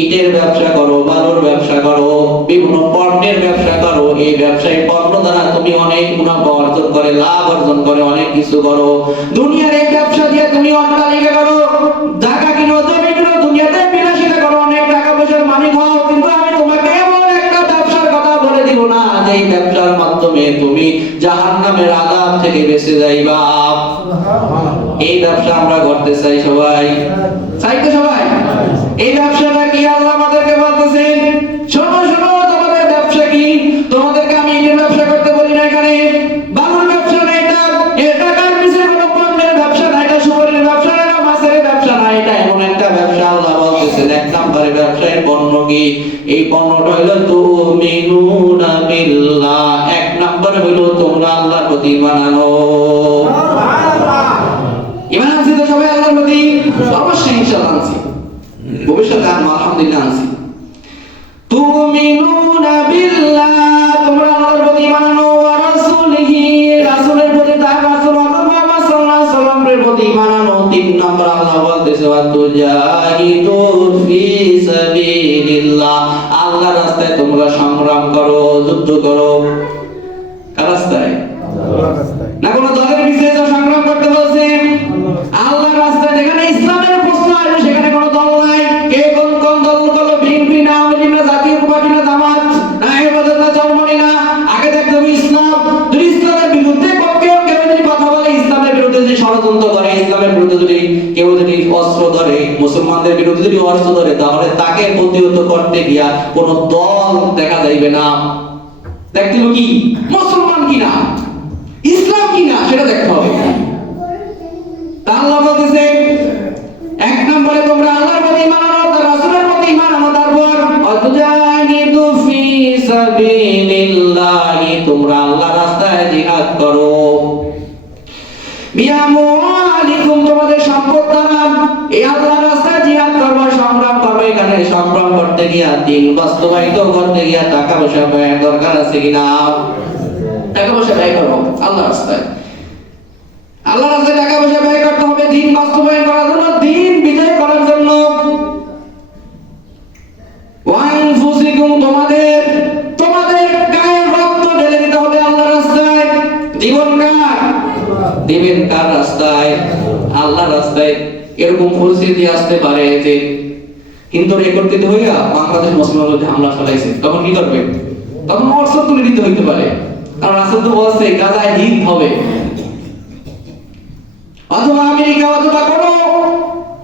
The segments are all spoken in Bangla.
ইটের ব্যবসা করো বালুর ব্যবসা করো বিভিন্ন পণ্যের ব্যবসা করো এই ব্যবসায়ী পণ্য দ্বারা তুমি অনেক মুনাফা অর্জন করে লাভ অর্জন করে অনেক কিছু করো। দুনিয়ার এই ব্যবসা দিয়ে তুমি অট্টালিকা করো জায়গা কিনো জমি কিনো দুনিয়াতে বিলাসিতা করো অনেক টাকা পয়সার মালিক হও কিন্তু আমি তোমাকে এমন একটা ব্যবসার কথা বলে দিব না যে এই ব্যবসার মাধ্যমে তুমি জাহান্নামের আযাব থেকে বেঁচে যাইবা। এই ব্যবসা আমরা করতে চাই সবাই। চাই তো সবাই এই ব্যবসাটা আল্লাহ রাস্তায় তোমরা সংগ্রাম করো যুদ্ধ কার। রাস্তায়? বিরুদ্ধে যদি অস্ত্র ধরে, তাহলে তাকে প্রতিহত করতে গিয়া কোনো দল দেখা যাইবে না। দেখতে হবে কি? মুসলমান কিনা? ইসলাম কিনা? সেটা দেখতে হবে। আল্লাহ বলতেছে, এক নম্বরে তোমরা আল্লাহর প্রতি ঈমান আনো, তার রাসূলের প্রতি ঈমান আনো, তারপর অতুজাহিদু ফি সাবিলিল্লাহি তোমরা আল্লাহর রাস্তায় জিহাদ করো। বিয়ামওয়ালিকুম তোমাদের সম্পদ দ্বারা এই আল্লাহর রাস্তায় সংগ্রাম করতে গিয়া, দিন বাস্তবায়িত করতে গিয়া টাকা পয়সা ব্যয়ের দরকার আছে কিনা টাকা পয়সা ব্যয় করব, আল্লাহর রাস্তায়। আল্লাহর রাস্তায় টাকা পয়সা ব্যয় করতে হবে, দিন বাস্তবায়ন করার জন্য, দিন বিজয় করার জন্য। ওয়ানফুসিকুম তোমাদের তোমাদের গায়ের রক্ত ঢেলে দিতে হবে আল্লাহর রাস্তায়। জীবন কার? দিবেন কার রাস্তায়? আল্লাহর রাস্তায়। এরকম পরিস্থিতি আসতে পারে যে কিন্তু একত্রিত হইয়া বাংলাদেশ মুসলমান যদি হামলা চালাইছে, তখন কি করবে? তখন অর্থ তুলে দিতে হইতে পারে। কারণ রাসূল তো বলছে, গাজায় হিট হবে। অথবা আমেরিকা, অথবা কোনো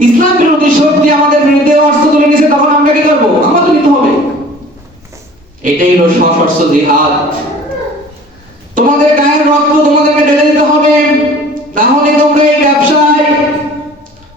ইসলাম বিরোধী শক্তি আমাদের বিরুদ্ধে অস্ত্র তুলে নিয়েছে তখন আমরা কি করব? আমাদের নিতে হবে। এটাই হলো সশস্ত্র জিহাদ। তোমাদের গায়ের রক্ত তোমাদেরকে ঢেলে দিতে হবে। তাহলে তোমরা এই ব্যবসায়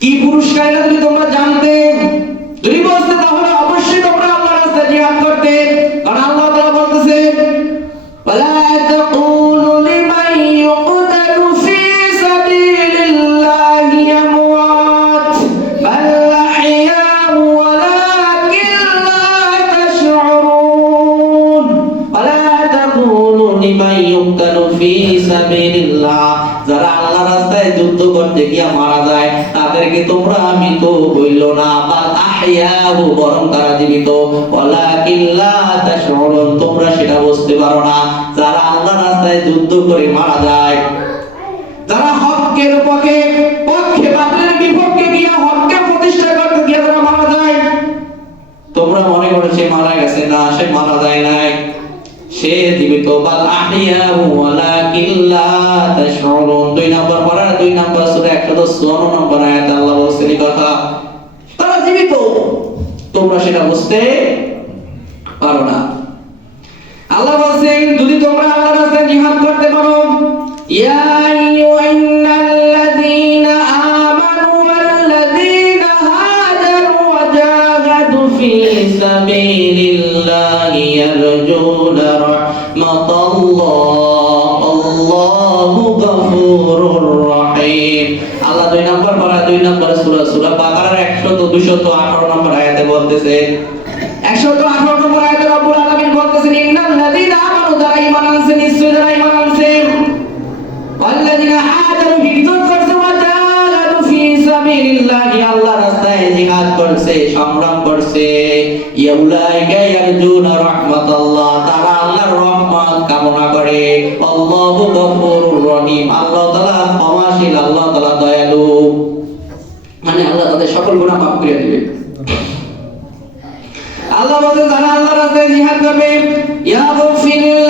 কি পুরস্কার যদি তোমরা জানতে, যদি বলতে, তাহলে অবশ্যই তোমরা আল্লাহর রাস্তায় জিহাদ করতে। কারণ আল্লাহ তাআলা বলতেছে যারা আল্লাহ রাস্তায় যুদ্ধ করতে গিয়ে মারা যায় তাদেরকে তোমরা মৃত বইল না বা আহিয়াহু বরং তারা জীবিত। তাশউরুন, তোমরা সেটা বুঝতে পারো না। যারা আল্লাহ রাস্তায় যুদ্ধ করে মারা যায়, যারা পক্ষে পক্ষে বাতিলের বিপক্ষে গিয়া হককে প্রতিষ্ঠা করতে যারা মারা যায়, তোমরা মনে করো সে মারা গেছে না, সে মারা যায় নাই। সে জীবিত বা আহিয়াহু ওয়ালাকিন তাশউরুন। দুই নম্বর পড়ার, দুই আয়াত আল্লাহ বলছেন এই কথা। তারা জীবিত। তোমরা সেটা বুঝতে 100 তো 218 নম্বর আয়াতে বলতেছে 118 নম্বর আয়াতে রব্বুল আলামিন বলতেছেন ইন্নাল লাযীনা আমানু, যারা ঈমান আনছে, নিশ্চয়ই যারা ঈমান আনছে। ওয়াল্লাযীনা হাজারু হিজরত করছে ওয়া জাহাদু ফি সাবিলিল্লাহি, আল্লাহ রাস্তায় জিহাদ করছে, সংগ্রাম করছে। ইয়াউলাইকা ইয়ারজুনা রাহমাতাল্লাহ, তারা আল্লাহর রহমত কামনা করে। আল্লাহু গফুরুর রহিম, আল্লাহ তাআলা ক্ষমাশীল, আল্লাহ তাআলা দয়ালু। মানে আল্লাহ তাদের সকল গুণা মাফ করে দিবে। আল্লাহ বলতে যারা আল্লাহর রাস্তায় জিহাদ করবে ইয়াগফির লাকুম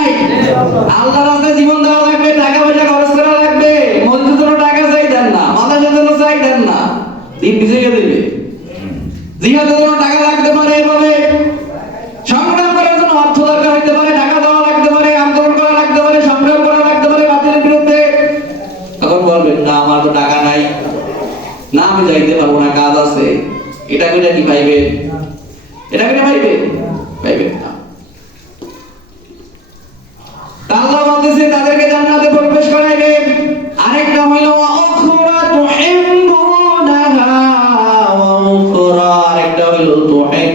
আল্লাহর রাস্তায় জীবন দেওয়া লাগবে, টাকা পয়সা খরচ করা লাগবে। মসজিদের জন্য টাকা চাই দেন না মাদ্রাসার জন্য চাই দেন না। দিন পিছিয়ে দিবে। জিহাদের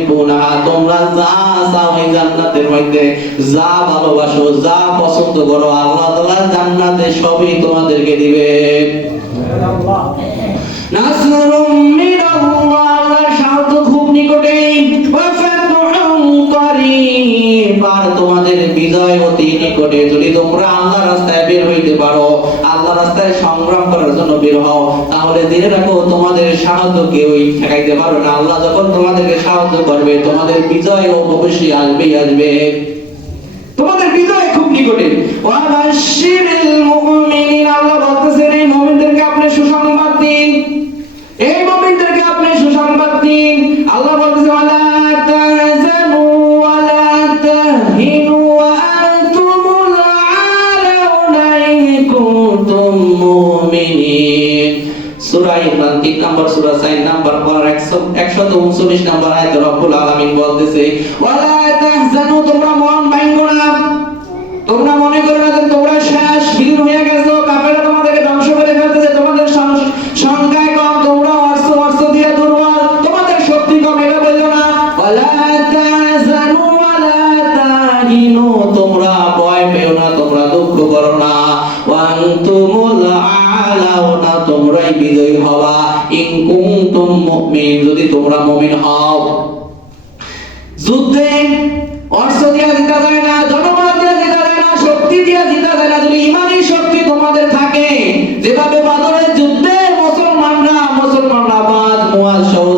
তুহিব্বুনাহা তোমরা যা চাও এই জান্নাতের মধ্যে, যা ভালোবাসো, যা পছন্দ করো, আল্লাহ তাআলা জান্নাতে সবই তোমাদেরকে দিবে। তোমাদের বিজয় অতি নিকটে। যদি তোমরা আল্লাহ রাস্তায় বের হইতে পারো রাস্তায় সংগ্রাম করার জন্য বের হও। তাহলে জেনে রাখো, তোমাদের সাহায্য কেউই ঠেকাইতে পারো না। আল্লাহ যখন তোমাদেরকে সাহায্য করবে, তোমাদের বিজয় ও অবশ্যই আসবেই আসবে। নম্বর সূরা 4 নাম্বার পর 139 নাম্বার আয়াতে রব্বুল আলামিন বলতেছে, ওয়ালা তাহজানু, তোমরা মন ভাঙো না তোমরা মনে করো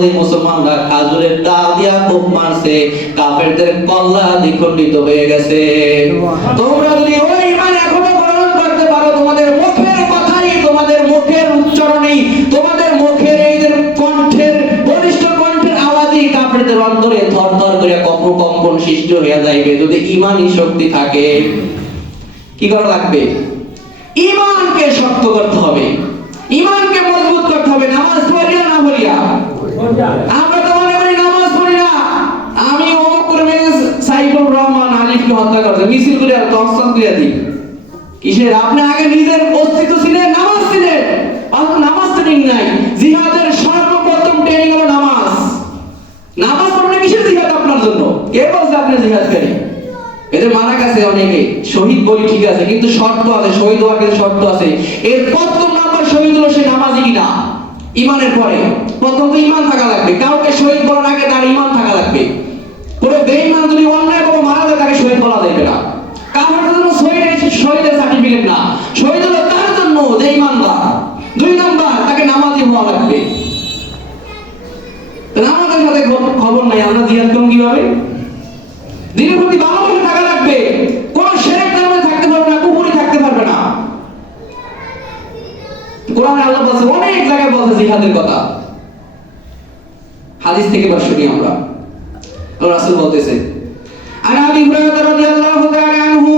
মুয়াজ মুসলমানরা খাজুরের ডাল দিয়া খুব মারছে কাফেরদের কল্লা দ্বিখণ্ডিত হয়ে গেছে। তোমরা যদি ওই ইমান এখনও গ্রহণ করতে পারো তোমাদের মুখের কথাই তোমাদের মুখের উচ্চারণেই তোমাদের মুখের এই যে কণ্ঠের বলিষ্ঠ কণ্ঠের আওয়াজই কাফেরদের অন্তরে থর থর করে কম্প কম্প কম্পন সৃষ্টি হয়ে যাইবে। যদি ইমানই শক্তি থাকে কি করা লাগবে? ইমানকে শক্ত করতে হবে। ইমানকে মজবুত করতে হবে নামাজ পড়িয়া না পড়িয়া। আমরা তো মনে করি নামাজ পড়ি না। আমি অমুক করে সাইফুর রহমান আলিফকে হত্যা করছে, মিছিল করে আর দর্শন করে দিই। কিসের? আপনি আগে নিজের অস্তিত্ব ছিলেন, নামাজ ছিলেন। আপনি নামাজ ট্রেনিং নাই জিহাদের সর্বপ্রথম ট্রেনিং হলো নামাজ। নামাজ পড়লে কিসের জিহাদ আপনার জন্য? কে বলছে আপনি জিহাদ করেন? এদের মানা গেছে অনেকে। শহীদ বলি ঠিক আছে, কিন্তু শর্ত আছে, শহীদ হওয়ার শর্ত আছে। এর প্রথম নাম্বার শহীদ হলো সে নামাজি কিনা? ইমানের পরে প্রথম তো ইমান থাকা লাগবে। কাউকে শহীদ বলার আগে তার ইমান থাকা লাগবে। পুরো বেঈমান যদি অন্যায় কোনো মারা যায় তাকে শহীদ বলা যাবে না। জন্য শহীদ শহীদের সার্টিফিকেট না। শহীদ হলো তার জন্য? যে দুই নাম্বার, তাকে নামাজি হওয়া লাগবে। সাথে খবর নাই, আমরা জিহাদ করুন দিনের প্রতি ভালোবাসা থাকা লাগবে। কোন ধর্মে থাকতে পারবে না কুপুরি থাকতে পারবে না। কোরআনে বলতেছে, অনেক জায়গায় বলছে জিহাদের কথা। হাদিস থেকে বা শুনি আমরা। রাসূল বলতেছে, আনা আবি হুরায়রা রাদিয়াল্লাহু তাআলা আনহু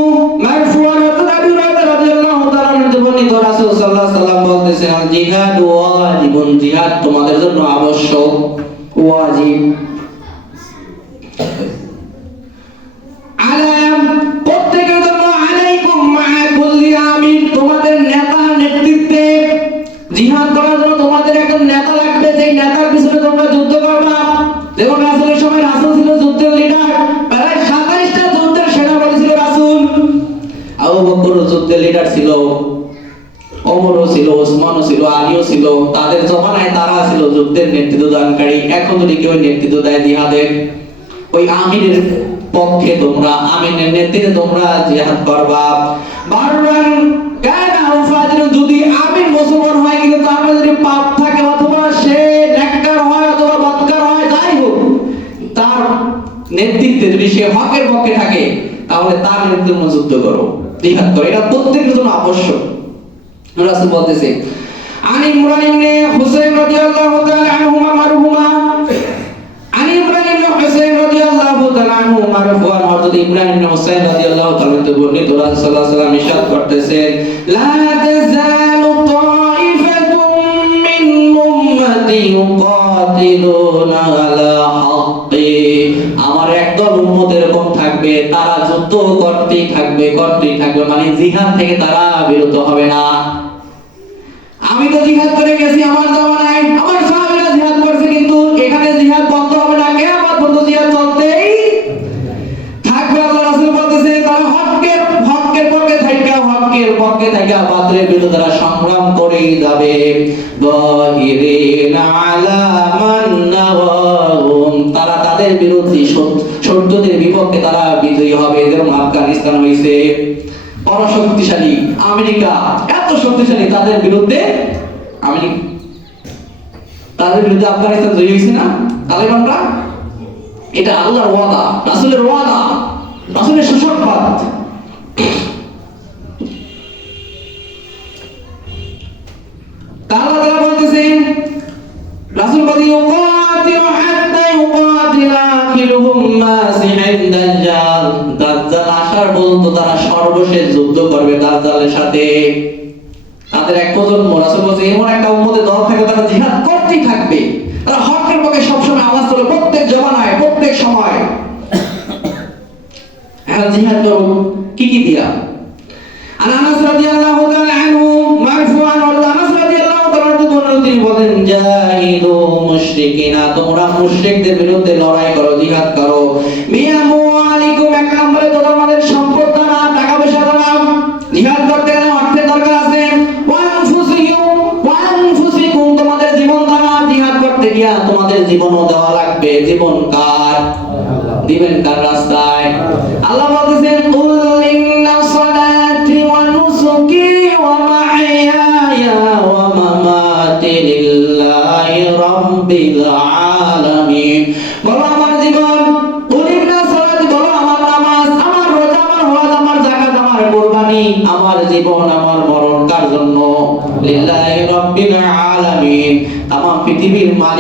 মারফুআ আবি হুরায়রা রাদিয়াল্লাহু তাআলা আনহু বর্ণিত রাসূল সাল্লাল্লাহু আলাইহি ওয়াসাল্লাম বলতেছে, আল জিহাদ ওয়াজিবুন, জিহাদ তোমাদের জন্য আবশ্যক, ওয়াজিব। লিডার ছিল, ওমরও ছিল, ওসমানও ছিল, আলীও ছিল, তাদের জমানায় তারা ছিল যুদ্ধের নেতৃত্ব দানকারী। এখন যদি কেউ নেতৃত্ব দেয় জিহাদের, ওই আমিরের পক্ষে তোমরা আমিনের নেতৃত্বে তোমরা জিহাদ করবা। বারবার কানা যদি আমির মুসলমান হয়, কিন্তু তার মধ্যে পাপ থাকে, অথবা সে নেককার হয়, অথবা বদকার হয়, যাই হোক, তার নেতৃত্বে যদি সে হকের পক্ষে থাকে, তাহলে তার নেতৃত্বে যুদ্ধ করো। করো এটা প্রত্যেকের জন্য আবশ্যক। রাসূল বলতেছে, আন ইমরান ইবনে হুসাইন রাদিয়াল্লাহু তাআলা আনহুমা মারহুমা। আন ইমরান ইবনে হুসাইন রাদিয়াল্লাহু তাআলা আনহু মারফুআন হযরত ইমরান ইবনে হুসাইন রাদিয়াল্লাহু তাআলা থেকে বর্ণিত রাসূল সাল্লাল্লাহু আলাইহি ওয়াসাল্লাম ইরশাদ করতেছেন, লা তাজালু তাইফাতুম মিন উম্মতি ইউকাতিলুনা আলা হাক্কি আমার একদল উম্মত এরকম থাকবে, তারা যুদ্ধ করতেই থাকবে করতেই থাকবে মানে জিহাদ থেকে তারা বিরত হবে না। আমি তো জিহাদ করে গেছি, আমার জামানায় আমার সাহাবীরা জিহাদ করছে, কিন্তু এখানে জিহাদ বন্ধ হবে না। কিয়ামত পর্যন্ত জিহাদ চলতেই থাকবে। আল্লাহ রাসূল বলতেছে, তারা হকের হকের পক্ষে থাকা হকের পক্ষে থাকা বাতিলের বিরুদ্ধে তারা সংগ্রাম করেই যাবে। বাহিরিনা আলা তাদের বিরুদ্ধে সত- সত্যদের বিপক্ষে তারা বিজয়ী হবে। এদের আফগানিস্তান হইছে বড় শক্তিশালী আমেরিকা। এত শক্তিশালী তাদের বিরুদ্ধে আমেরিকা তাদের বিরুদ্ধে আফগানিস্তান জয়ী হয়েছে না? তালেবানরা? এটা আল্লাহর ওয়াদা, রাসূলের ওয়াদা, রাসূলের সুসংবাদ। তাআলা মাসিহিন দাজ্জাল দাজ্জাল আসার পর্যন্ত তারা সর্বশেষ যুদ্ধ করবে দাজ্জালের সাথে। তাদের এক প্রজন্ম, রাসূল বলছে, এমন একটা উম্মতের দল থাকে তারা জিহাদ করতেই থাকবে। তারা হকের পক্ষে সবসময় আওয়াজ তোলে, প্রত্যেক জমানায়, প্রত্যেক সময়। এখন জিহাদ করো কি কি দিয়া? আনাস রাদিয়াল্লাহু তাআলা আনহু মারফুআন ওয়া তিনি বলেন, জাহিদু মুশরিকিনা, তোমরা মুশরিকদের বিরুদ্ধে লড়াই করো, জিহাদ করো। বিআমওয়ালিকুম এক নম্বরে তোমাদের সম্পদ দ্বারা টাকা পয়সা দ্বারা জিহাদ করতে গেলে অর্থের দরকার আছে। ওয়া আনফুসিকুম ওয়া আনফুসিকুম তোমাদের জীবন দ্বারা জিহাদ করতে গিয়া তোমাদের জীবনও দেওয়া লাগবে। জীবন কার? দিবেন কার রাস্তায়? আল্লাহ বলতেছেন, কুল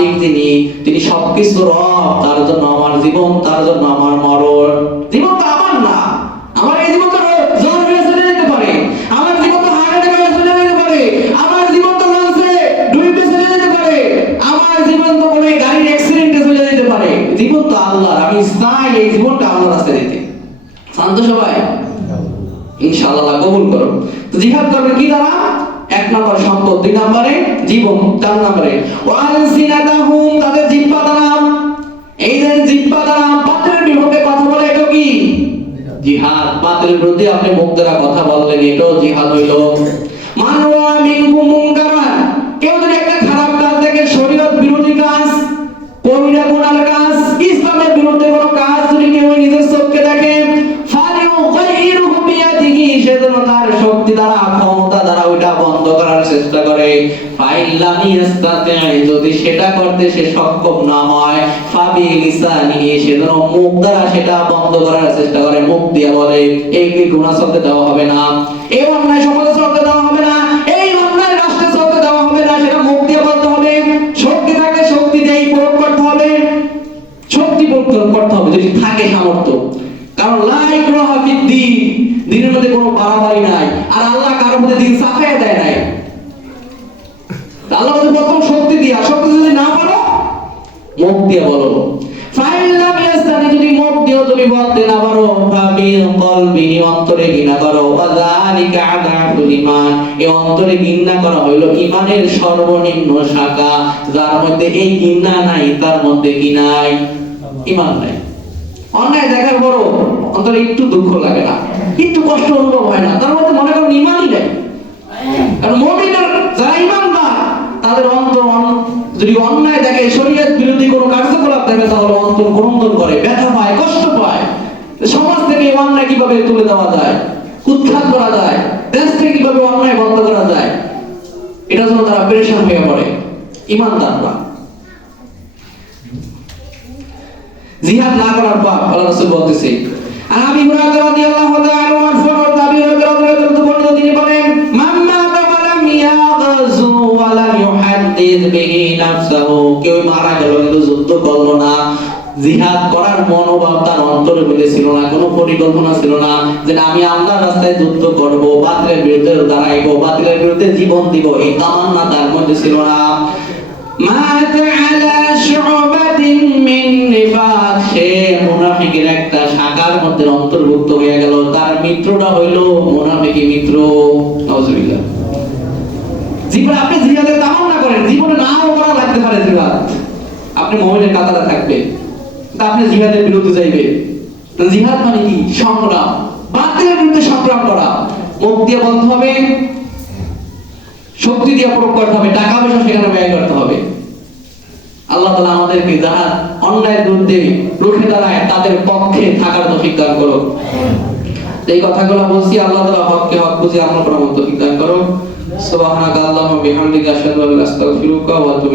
মালিক যিনি তিনি সবকিছু রব, তার জন্য আমার জীবন, তার জন্য আমার মরণ। জীবন তো আমার না। আমার এই জীবন তো হয়ে চলে যেতে পারে। আমার জীবন তো চলে যেতে পারে। আমার জীবন তো লঞ্চে চলে যেতে পারে। আমার জীবন তো কোনো গাড়ির অ্যাক্সিডেন্টে চলে যেতে পারে। জীবন তো আল্লাহর। আমি চাই এই জীবনটা আল্লাহর দিতে শান্ত সবাই। ইনশাআল্লাহ কবুল করো তো জিহাদ করবে কি দ্বারা? এক নম্বর দুই নম্বরে জীবন, চার নম্বরে। ওয়াল তাদের দ্বারা। এই যে জিহ্বা দ্বারা পাত্রের বিপক্ষে কথা বলে এটা কি? জিহাদ। পাত্রের প্রতি আপনি মুখ দ্বারা কথা বললেন, এটাও জিহাদ হইল। মানওয়া মিনকুম মুনকারান যদি সেটা করতে সে সক্ষম না হয়, ফাবি সে সেজন্য মুখ দ্বারা সেটা বন্ধ করার চেষ্টা করে। মুখ দিয়ে বলে এই গুণা গুনাহ দেওয়া হবে না? এই অন্যায় সমাজে অন্তরে ঘৃণা করা হইল। ঈমানের সর্বনিম্ন শাখা, যার মধ্যে এই ঘৃণা নাই, তার মধ্যে কি নাই? ঈমান নাই। অন্যায় দেখার পর অন্তরে একটু দুঃখ লাগে না। একটু কষ্ট অনুভব হয় না। তার মধ্যে মনে করেন ঈমানই নেই। কারণ যারা তাদের অন্তর যদি অন্যায় দেখে বিরোধী কোনো কার্যকলাপ দেখে, তাহলে অন্তর ক্রন্দন করে, ব্যথা পায়, কষ্ট পায়। সমাজ থেকে এই অন্যায় কীভাবে তুলে দেওয়া যায়? উৎখাত করা যায়। দেশ থেকে কীভাবে অন্যায় বন্ধ করা যায়? এটার জন্য তারা পেরেশান হয়ে পড়ে। ইমানদাররা। জিহাদ না করার পর আল্লাহ রাসূল বলতেছে। আর আমি হুরায়রা রাদিয়াল্লাহু তাআলা মারফুর দাবি রাদিয়াল্লাহু তাআলা তিনি বলেন মাতা ওয়া ইয়াগযু ওয়া লাম ইউহাদ্দিস বিহি নাফসাহু কেউ মারা গেল, কিন্তু যুদ্ধ করল না। জিহাদ করার মনোভাব তার অন্তরে মধ্যে ছিল না, কোনো পরিকল্পনা ছিল না যে আমি আল্লাহর রাস্তায় যুদ্ধ করব, বাতিলের বিরুদ্ধে দাঁড়াইবো, বাতিলের বিরুদ্ধে জীবন দিব, এই তামান্না তার মধ্যে ছিল না। মাত আলা শুবাতিন মিন নিফাক, সে মুনাফিকের একটা শাখার মধ্যে অন্তর্ভুক্ত হয়ে গেল। তার মিত্রটা হইল মুনাফিকি মিত্র। নাউজুবিল্লাহ। জীবনে আপনি জিহাদের তামান্না করেন, জীবনে নাও করা লাগতে পারে জিহাদ। আপনি মোমেনের কাতারে থাকবে তা আপনি জিহাদের বিরুদ্ধে যাইবে। জিহাদ মানে কি? সংগ্রাম। বাতিলের বিরুদ্ধে সংগ্রাম করা। মুখ দিয়ে বলতে হবে, শক্তি দিয়ে প্রয়োগ করতে হবে, টাকা পয়সা সেখানে ব্যয় করতে হবে। আল্লাহ তালা আমাদেরকে যারা অন্যায়ের বিরুদ্ধে রুখে দাঁড়ায়, তাদের পক্ষে থাকার তৌফিক দান করো এই কথাগুলো বলছি, আল্লাহ তালা হককে হক বুঝে আমরা প্রমাণ তৌফিক দান করো সুবহানাকা আল্লাহুম্মা বিহামদিকা আশহাদু আল্লা ইলাহা ইল্লা আনতা